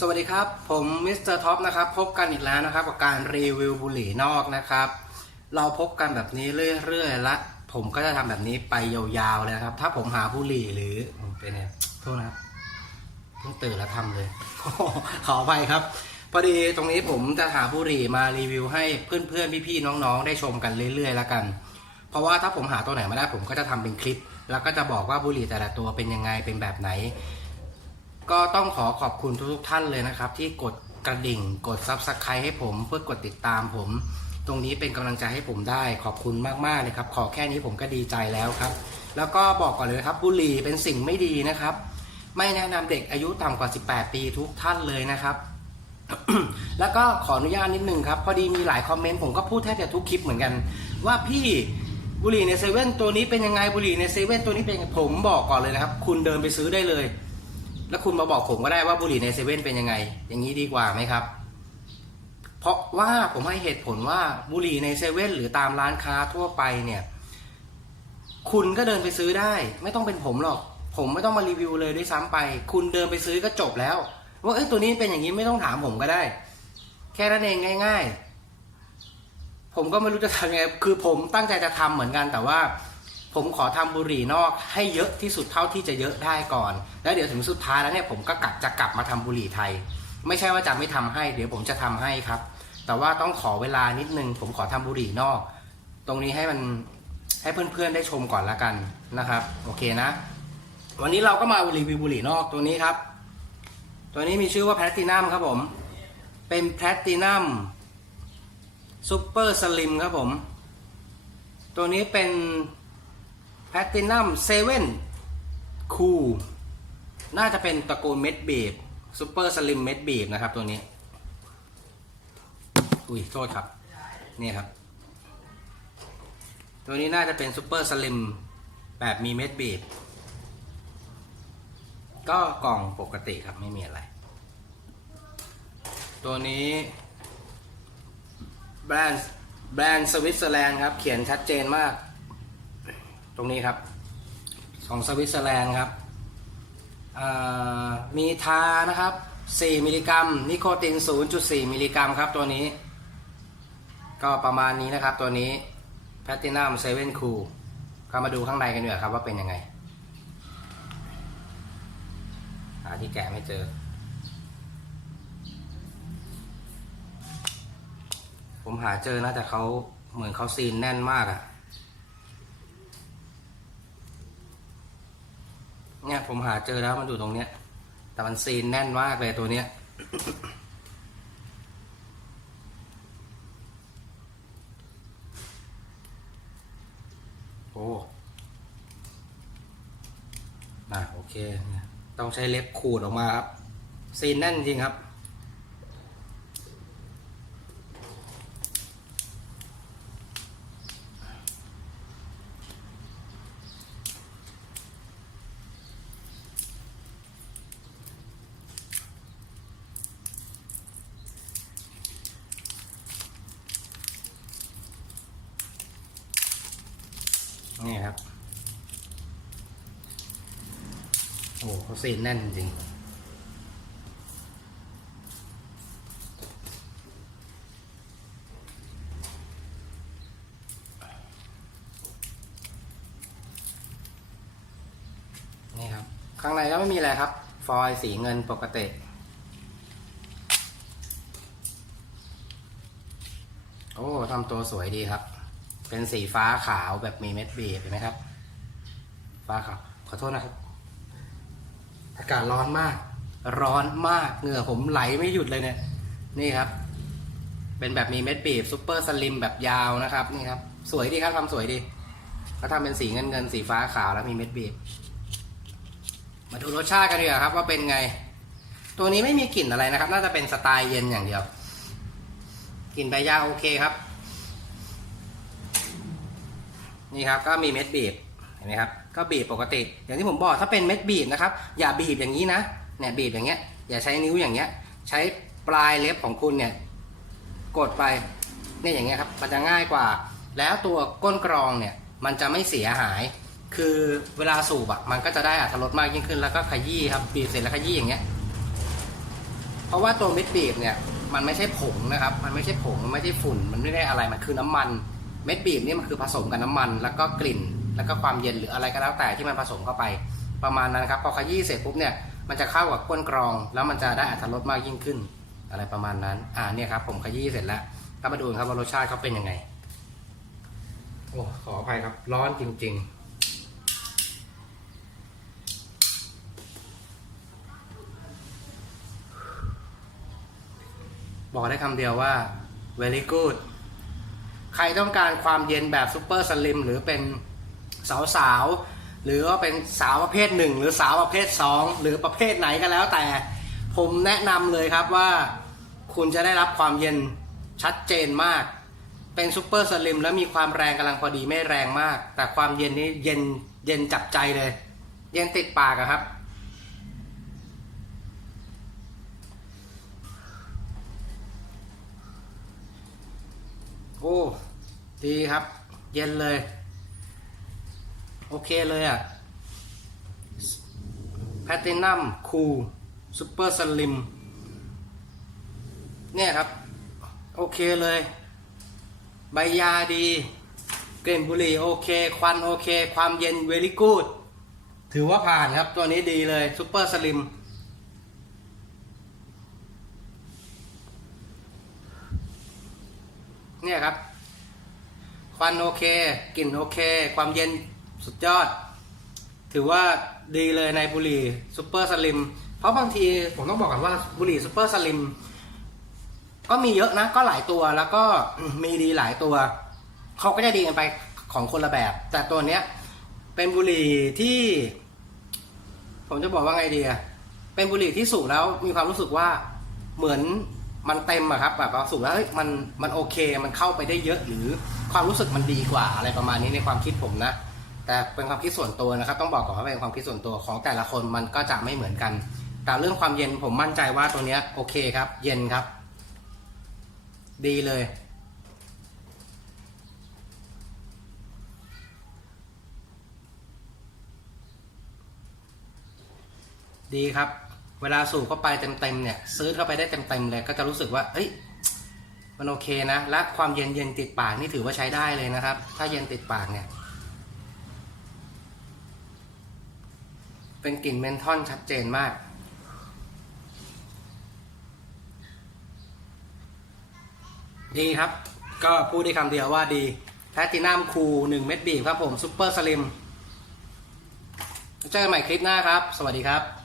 สวัสดีครับ ผมมิสเตอร์ท็อปนะครับ พบกันอีกแล้วนะครับกับการรีวิวบุหรี่นอกนะครับ เราพบกันแบบนี้เรื่อยๆและผมก็จะทำแบบนี้ไปยาวๆเลยครับ ถ้าผมหาบุหรี่หรือเป็นไงโทษนะครับเพิ่งตื่นแล้วทำเลยขออภัยครับ พอดีตรงนี้ผมจะหาบุหรี่มารีวิวให้เพื่อนๆพี่ๆน้องๆ ได้ชมกันเรื่อยๆแล้วกัน เพราะว่าถ้าผมหาตัวไหนมาได้ผมก็จะทำเป็นคลิป แล้วก็จะบอกว่าบุหรี่แต่ละตัวเป็นยังไงเป็นแบบไหน ก็ต้องขอขอบคุณทุกๆท่านเลยนะครับ ที่กดกระดิ่ง กดซับสไครต์ให้ผม เพื่อกดติดตามผม ตรงนี้เป็นกำลังใจให้ผมได้ ขอบคุณมากๆเลยครับ ขอแค่นี้ผมก็ดีใจแล้วครับ แล้วก็บอกก่อนเลยครับบุหรี่เป็นสิ่งไม่ดีนะครับ ไม่แนะนำเด็กอายุต่ำกว่า 18 ปีทุกท่านเลยนะครับแล้วก็ขออนุญาตนิดนึงครับ พอดีมีหลายคอมเมนต์ผมก็พูดแทบจะทุกคลิปเหมือนกัน ว่าพี่บุหรี่ในเซเว่นตัวนี้เป็นยังไงบุหรี่ในเซเว่นตัวนี้เป็นผมบอกก่อนเลยนะครับ คุณเดินไปซื้อได้เลย แล้วคุณมาบอกผมก็ได้ว่าบุหรี่ในเซเว่นเป็นยังไง อย่างนี้ดีกว่าไหมครับ เพราะว่าผมให้เหตุผลว่าบุหรี่ในเซเว่นหรือตามร้านค้าทั่วไปเนี่ย คุณก็เดินไปซื้อได้ ไม่ต้องเป็นผมหรอก ผมไม่ต้องมารีวิวเลยด้วยซ้ำไป คุณเดินไปซื้อก็จบแล้ว ว่าเอ้ยตัวนี้เป็นอย่างนี้ไม่ต้องถามผมก็ได้ แค่นั้นเองง่าย ๆ ผมก็ไม่รู้จะทำยังไงคือผมตั้งใจจะทำเหมือนกันแต่ว่า ผมขอทำบุหรี่นอกให้เยอะที่สุดเท่าที่จะเยอะได้ก่อน แล้วเดี๋ยวถึงสุดท้ายแล้วเนี่ยผมก็กลับจะกลับมาทำบุหรี่ไทย ไม่ใช่ว่าจะไม่ทำให้ เดี๋ยวผมจะทำให้ครับ แต่ว่าต้องขอเวลานิดนึง ผมขอทำบุหรี่นอก ตรงนี้ให้มันให้เพื่อนๆได้ชมก่อนละกันนะครับ โอเคนะ วันนี้เราก็มารีวิวบุหรี่นอกตัวนี้ครับ ตัวนี้มีชื่อว่าแพลตินัมครับผม เป็นแพลตินัมซูเปอร์สลิมครับผม ตัวนี้เป็น แพลตินัมเซเว่นคูน่าจะเป็นตระกูลเม็ดบีบซูเปอร์สลิมเม็ดบีบนะครับตัวนี้ อุ้ยโทษครับ นี่ครับ ตัวนี้น่าจะเป็นซูเปอร์สลิมแบบมีเม็ดบีบก็กล่องปกติครับไม่มีอะไร ตัวนี้แบรนด์แบรนด์สวิตเซอร์แลนด์ครับ เขียนชัดเจนมาก ตรงนี้ครับ ของสวิตเซอร์แลนด์ครับมีทานะครับ 4 มิลลิกรัม นิโคติน 0.4 มิลลิกรัมครับตัวนี้ ก็ประมาณนี้นะครับตัวนี้แพตตินัมเซเว่นคูก็มาดูข้างในกันดีกว่าครับว่าเป็นยังไงหาที่แกะไม่เจอ ผมหาเจอนะแต่เขาเหมือนเขาซีนแน่นมากอะ่ะ เนี่ยผมหาเจอแล้วมันอยู่ตรงเนี้ย แต่มันซีนแน่นมากเลยตัวเนี้ย โอ้อะโอเค ต้องใช้เล็บขูดออกมาครับ ซีนแน่นจริงครับ นี่ครับ โอ้ เขาซีนแน่นจริงนี่ครับ ข้างในก็ไม่มีอะไรครับ ฟอยล์สีเงินปกติโอ้ทำตัวสวยดีครับ เป็นสีฟ้าขาวแบบมีเม็ดบีบเห็นไหมครับ ฟ้าขาว ขอโทษนะครับ อากาศร้อนมาก ร้อนมากเหงื่อผมไหลไม่หยุดเลยเนี่ยนี่ครับ เป็นแบบมีเม็ดบีบซูเปอร์สลิมแบบยาวนะครับนี่ครับ สวยดีครับทำสวยดีเขาทำเป็นสีเงินเงินสีฟ้าขาวแล้วมีเม็ดบีบมาดูรสชาติกันดีกว่าครับ ว่าเป็นไง ตัวนี้ไม่มีกลิ่นอะไรนะครับ น่าจะเป็นสไตล์เย็นอย่างเดียวกลิ่นใบยาโอเคครับ นี่ครับก็มีเม็ดบีบเห็นไหมครับ ก็บีบปกติ อย่างที่ผมบอกถ้าเป็นเม็ดบีบนะครับ อย่าบีบอย่างนี้นะเนี่ยบีบอย่างเงี้ยอย่าใช้นิ้วอย่างเงี้ย ใช้ปลายเล็บของคุณเนี่ยกดไปเนี่ยอย่างเงี้ยครับมันจะง่ายกว่า แล้วตัวก้นกรองเนี่ยมันจะไม่เสียหาย คือเวลาสูบอะมันก็จะได้อัตรสมากยิ่งขึ้นแล้วก็ขยี้ครับบีบเสร็จแล้วขยี้อย่างเงี้ยเพราะว่าตัวเม็ดบีบเนี่ยมันไม่ใช่ผงนะครับ มันไม่ใช่ผงมันไม่ใช่ฝุ่น มันไม่ได้อะไร มันคือน้ำมัน เม็ดบีบนี่มันคือผสมกับน้ำมัน แล้วก็กลิ่น แล้วก็ความเย็นหรืออะไรก็แล้วแต่ที่มันผสมเข้าไป ประมาณนั้นครับพอขยี้เสร็จปุ๊บเนี่ยมันจะเข้ากับก้นกรอง แล้วมันจะได้อรรถรสมากยิ่งขึ้น อะไรประมาณนั้น อ่าเนี่ยครับผมขยี้เสร็จแล้วก็มาดูครับว่ารสชาติเขาเป็นยังไงโอ้ขออภัยครับ ร้อนจริง ๆบอกได้คำเดียวว่า very good ใครต้องการความเย็นแบบซูเปอร์สลิมหรือเป็น สาวๆหรือว่าเป็นสาวประเภทหนึ่งหรือสาวประเภทสองหรือประเภทไหนก็แล้วแต่ ผมแนะนำเลยครับว่าคุณจะได้รับความเย็นชัดเจนมาก เป็นซูเปอร์สลิมแล้วมีความแรงกำลังพอดีไม่แรงมาก แต่ความเย็นนี้เย็นเย็นจับใจเลย เย็นติดปากครับโอ้ ดีครับ เย็นเลย โอเคเลยอะ่ะแพตตินัมคูซูเปอร์สลิมเนี่ยครับ โอเคเลย ใบยาดี กลิ่นบุหรี่โอเค ควันโอเค ความเย็นเวลี่กูดถือว่าผ่านครับตัวนี้ดีเลยซูเปอร์สลิมเนี่ยครับ ควันโอเค กลิ่นโอเค ความเย็น สุดยอด ถือว่าดีเลยในบุหรี่ซูเปอร์สลิมเพราะบางทีผมต้องบอกกันว่าบุหรี่ซูเปอร์สลิมก็มีเยอะนะ ก็หลายตัวแล้วก็มีดีหลายตัว เขาก็จะดีกันไปของคนละแบบ แต่ตัวเนี้ย เป็นบุหรี่ที่ ผมจะบอกว่าไงดีอะเป็นบุหรี่ที่สูบแล้วมีความรู้สึกว่าเหมือนมันเต็มอะครับแบบว่าสูบแล้วเฮ้ยมันมันโอเค มันเข้าไปได้เยอะหรือความรู้สึกมันดีกว่าอะไรประมาณนี้ในความคิดผมนะ แต่เป็นความคิดส่วนตัวนะครับ ต้องบอกก่อนว่าเป็นความคิดส่วนตัวของแต่ละคนมันก็จะไม่เหมือนกัน แต่เรื่องความเย็นผมมั่นใจว่าตัวเนี้ยโอเคครับ เย็นครับ ดีเลย ดีครับ เวลาสูบเข้าไปเต็มๆเนี่ย ซื้อเข้าไปได้เต็มๆเลย ก็จะรู้สึกว่า เอ้ยมันโอเคนะ และความเย็นเย็นติดปากนี่ถือว่าใช้ได้เลยนะครับ ถ้าเย็นติดปากเนี่ย เป็นกลิ่นเมนทอนชัดเจนมาก ดีครับ ก็พูดได้คำเดียวว่าดีแพตินัมคูหนึ่งเม็ดบีบครับผมซุปเปอร์สลิม เจอกันใหม่คลิปหน้าครับ สวัสดีครับ